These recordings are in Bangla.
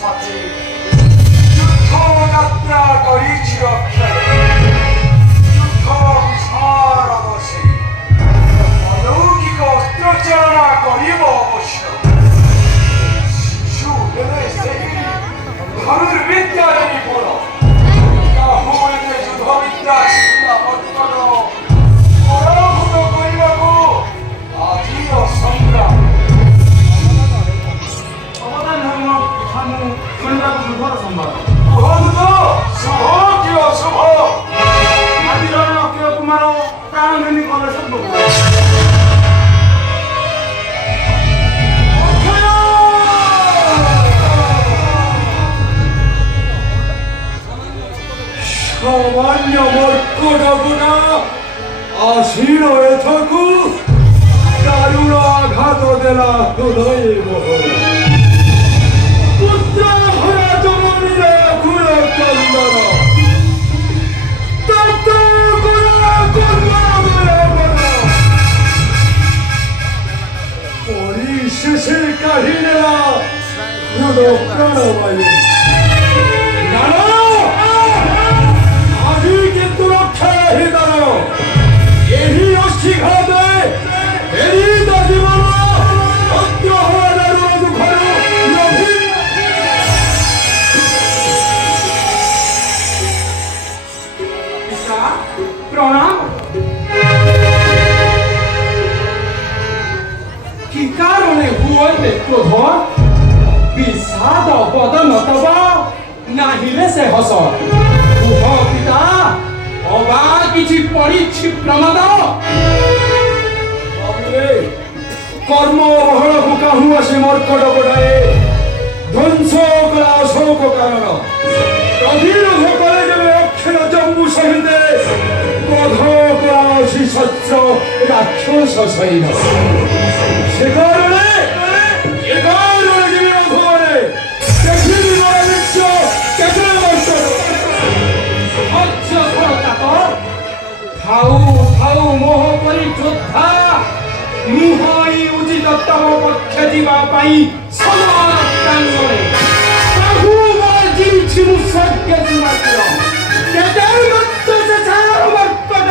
সাথে যুদ্ধযাত্রা করি চিরক্ষণে যুদ্ধ বিস্মার অবশ্যই অলৌকিক অস্ত্রচারণা করিব অবশ্য শিশু হেলে সেগিরি ধনুর্বিদ্যারে নিপুণ কাহুতে যুদ্ধবিদ্যা শিক্ষা বর্তন পরাভূত করিবাকু আজির সংগ্রাম অবদান ধর্ম সামু ଶୁଣିବାକୁ ଦୁଃଖର ସମ୍ବାଦ କୁହନ୍ତୁ ଶୁଭ କି ଅଶୁଭ ଆଜିର ଅକ୍ଷୟ କୁମାର ପ୍ରାଣଘେନି କଲେ ସବୁ সামান্য মর্কটগুণা আসির এথকু দারুণ আঘাত দেলা হৃদয়ে মোহ পুত্র ভরা জননীরে খুল চন্দন তত্ত্ব গুণা কন্যা পরিশেষে কাঢ়ি নেলা হৃদ প্রাণবায়ু আজি কিন্তু রক্ষা হৃদয় ଏହି ଅସ୍ଥିଘାତେ ଫେରିତ ଜୀବନ ସତ୍ୟ ହବାରୁ ଦୁଃଖରୁ ଲୋଭି ପିତା ପ୍ରଣାମ কি কারণে হুয়তে ক্রোধ বিষাদ বদন তব নাহিলে সে হস কুহ পিতা অবা কিছু পড়িছি প্রমাদ কর্ম অবহেলাକୁ କାହୁଁ ଆସି ମର୍କଟ ଗୋଟାଏ ଧ୍ୱଂସ କଲା ଅଶୋକ କାରଣ ପ୍ରତିରୋଧ କଲେ ଯେବେ ଅକ୍ଷର ଜମ୍ବୁ ସହିତେ କ୍ରୋଧ କଲା ଅସି ଶସ୍ତ୍ର ରାକ୍ଷସ ସୈନ ସେ କାରଣେ ଯେବେ ଅଘରେ ଦେଖିବି ମୋର ନିଶ୍ଚୟ କେତେ ବର୍ଷ থাউ থাউ মোহ পরি যোদ্ধা মুহই উচিত তম পক্ষে যা সমান প্রাঙ্গণে প্রভু জিছি মু স্বর্গে মাত্র কেদের মত্ত সে ছাড় মর্কট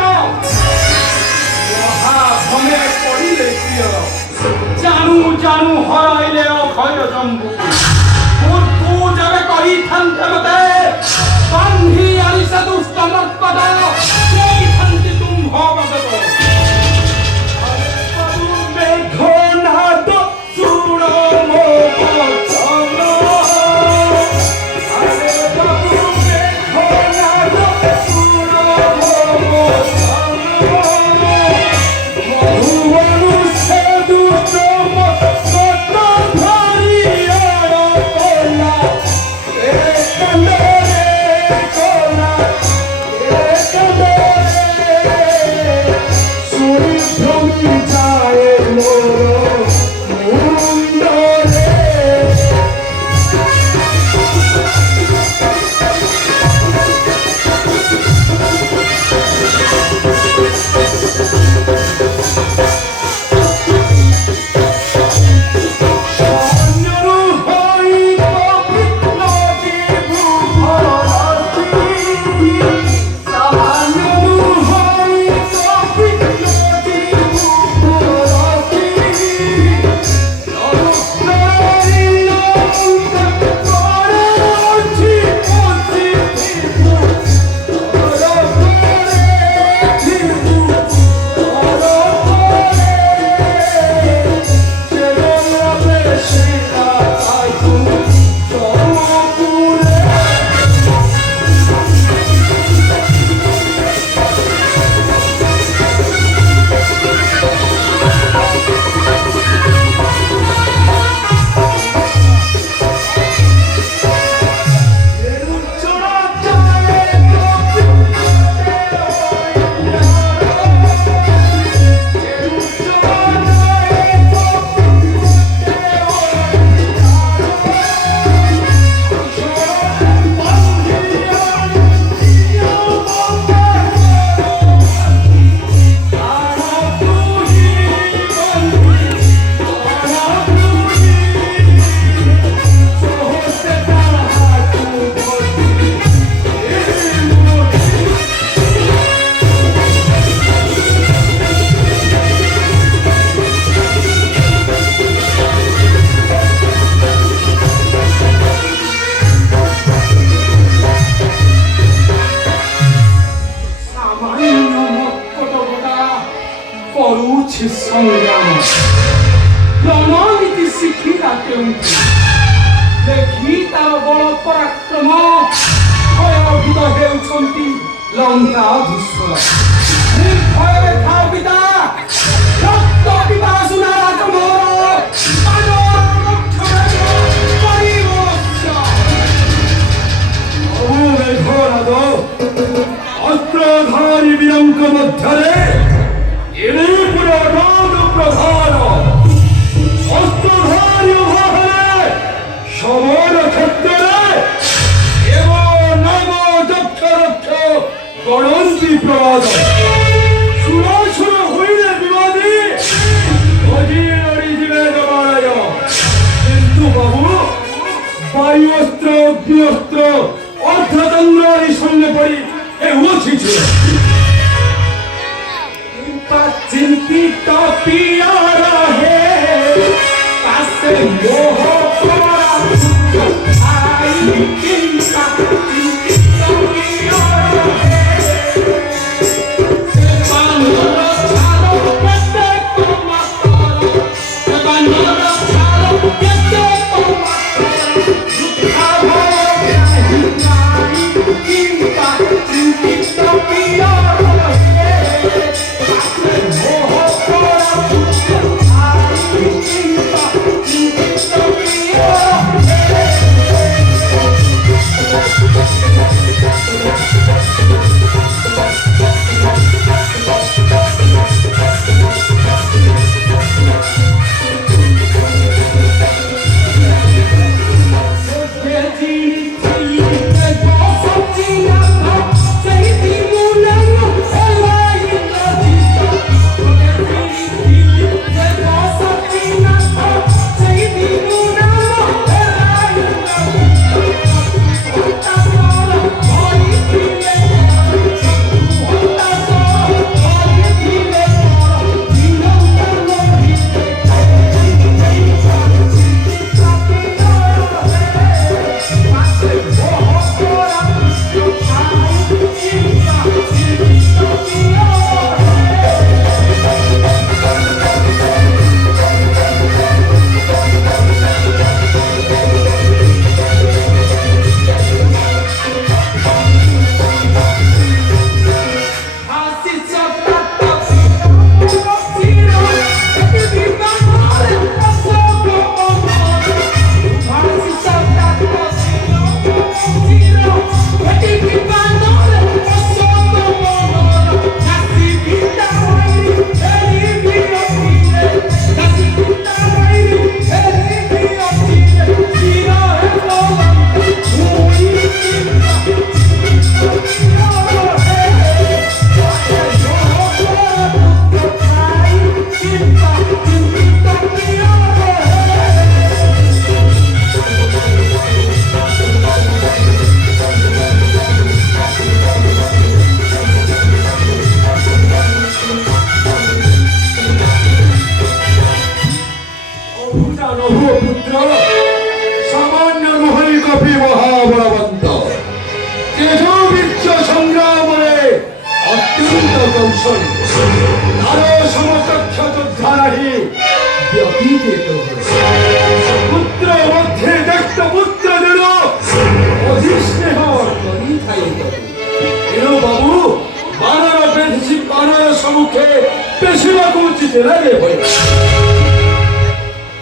মহা ভমে পড়িলে প্রিয় জানু জানু হরাইলে অভয় জম্বু তু যাবে কহি থান্তে মতে বান্ধি আনিসা দুষ্ট মর্কট সেই থান্তি তুম ভবগত মেঘনাদ চূড় মো বচন আরে বাবু মেঘনাদ চূড় মো বচন মধুবনু সেদু চম কত ধরিয়া কোলা এ কন্দরে কোলা এ কন্দরে ରଣନୀତି ଶିଖିଲା କେଉଁଠି ଦେଖି ତାର ବଳ ପରାକ୍ରମ ଭୟଭୀତ ହେଉଛନ୍ତି ଲଙ୍କାଧୀଶ୍ୱର। ନିର୍ଭୟରେ ଥାଅ ପିତା, ରକ୍ତ ପିପାସୁନା ରାଜମୋହର ଅସ୍ତ୍ରଧାରୀ ବୀରଙ୍କ ମଧ୍ୟରେ ଏଣେ ପୁରା ରାଜ ପ୍ରଧାନ ଅସ୍ତ୍ରଧାରୀ ଭାବରେ ସମର କ୍ଷେତ୍ରରେ ଏବ ନବ ଦକ୍ଷ ରକ୍ଷ ଗଣନ୍ତି ପ୍ରବାଦ ସୁର ହୋଇଲେ ବିବାଦୀ ଅଜି ଲଢ଼ିଯିବେ ଦେବାଳୟ। କିନ୍ତୁ ବାବୁ ବାୟୁ ଅସ୍ତ୍ର ଅଗ୍ନି ଅସ୍ତ୍ର অর্ধচন্দ্র এই সঙ্গে পড়ি এ উঠিছে চিন্তিত পিয়ারা হে কাছে মোহ করা আই চিন্তা চিন্তিত পিয়ারা হে সে বানর ছাড়ো কেতে তোমার সে বানর ছাড়ো কেতে তোমার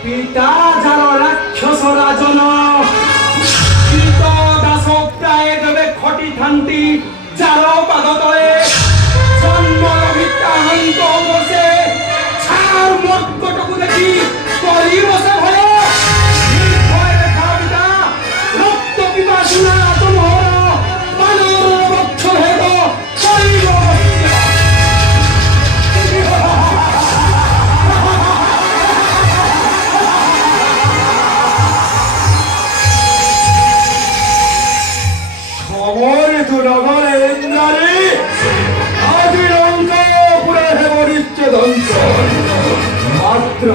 পিতা যার রাক্ষস রাজন পিত দাস প্রায় দেবে খটি থান্তি যার পাদ তলে জন্ম ভিত্তাহান্ত বসে ছাড় মর্কটকু দেখি করি বসে ভয় নির্ভয় রেখা পিতা রক্ত পিপাসুনা রাজমোহর বানর বক্ষ ভেদ করিব মাত্র